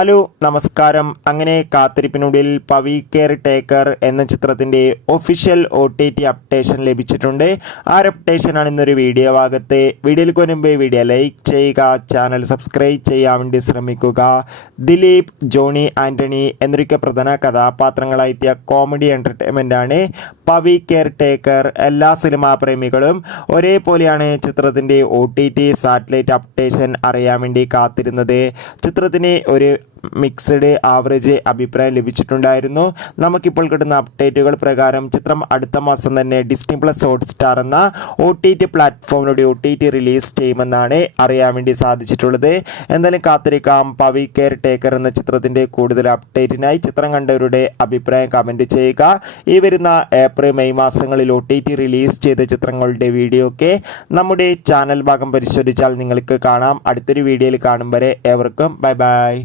Hello നമസ്കാരം. അങ്ങനെ കാത്തിരിപ്പിനുള്ളിൽ Pavi care taker എന്ന ചിത്രത്തിൻ്റെ ഒഫീഷ്യൽ OTT അപ്ഡേഷൻ ലഭിച്ചിട്ടുണ്ട്. ആ അപ്ഡേഷനാണ് ഇന്നൊരു വീഡിയോ ഭാഗത്ത്. വീഡിയോയിലേക്ക് മുൻപ് വീഡിയോ ലൈക്ക് ചെയ്യുക, ചാനൽ സബ്സ്ക്രൈബ് ചെയ്യാൻ വേണ്ടി ശ്രമിക്കുക. ദിലീപ്, ജോണി ആൻ്റണി എന്നൊക്കെ പ്രധാന കഥാപാത്രങ്ങളായെത്തിയ കോമഡി എൻ്റർടൈൻമെൻ്റാണ് പവി കെയർ ടേക്കർ. എല്ലാ സിനിമാ പ്രേമികളും ഒരേപോലെയാണ് ചിത്രത്തിൻ്റെ OTT സാറ്റലൈറ്റ് അപ്ഡേഷൻ അറിയാൻ വേണ്ടി കാത്തിരുന്നത്. ചിത്രത്തിന് ഒരു മിക്സഡ് ആവറേജ് അഭിപ്രായം ലഭിച്ചിട്ടുണ്ടായിരുന്നു. നമുക്കിപ്പോൾ കിട്ടുന്ന അപ്ഡേറ്റുകൾ പ്രകാരം ചിത്രം അടുത്ത മാസം തന്നെ ഡിസ്നി പ്ലസ് ഹോട്ട്സ്റ്റാർ എന്ന OTT പ്ലാറ്റ്ഫോമിലൂടെ OTT റിലീസ് ചെയ്യുമെന്നാണ് അറിയാൻ വേണ്ടി സാധിച്ചിട്ടുള്ളത്. എന്തായാലും കാത്തിരിക്കാം. പവി കെയർ ടേക്കർ എന്ന ചിത്രത്തിൻ്റെ കൂടുതൽ അപ്ഡേറ്റിനായി ചിത്രം കണ്ടവരുടെ അഭിപ്രായം കമൻറ്റ് ചെയ്യുക. ഈ വരുന്ന ഏപ്രിൽ മെയ് മാസങ്ങളിൽ OTT റിലീസ് ചെയ്ത ചിത്രങ്ങളുടെ വീഡിയോ ഒക്കെ നമ്മുടെ ചാനൽ ഭാഗം പരിശോധിച്ചാൽ നിങ്ങൾക്ക് കാണാം. അടുത്തൊരു വീഡിയോയിൽ കാണും വരെ ഏവർക്കും ബൈ ബൈ.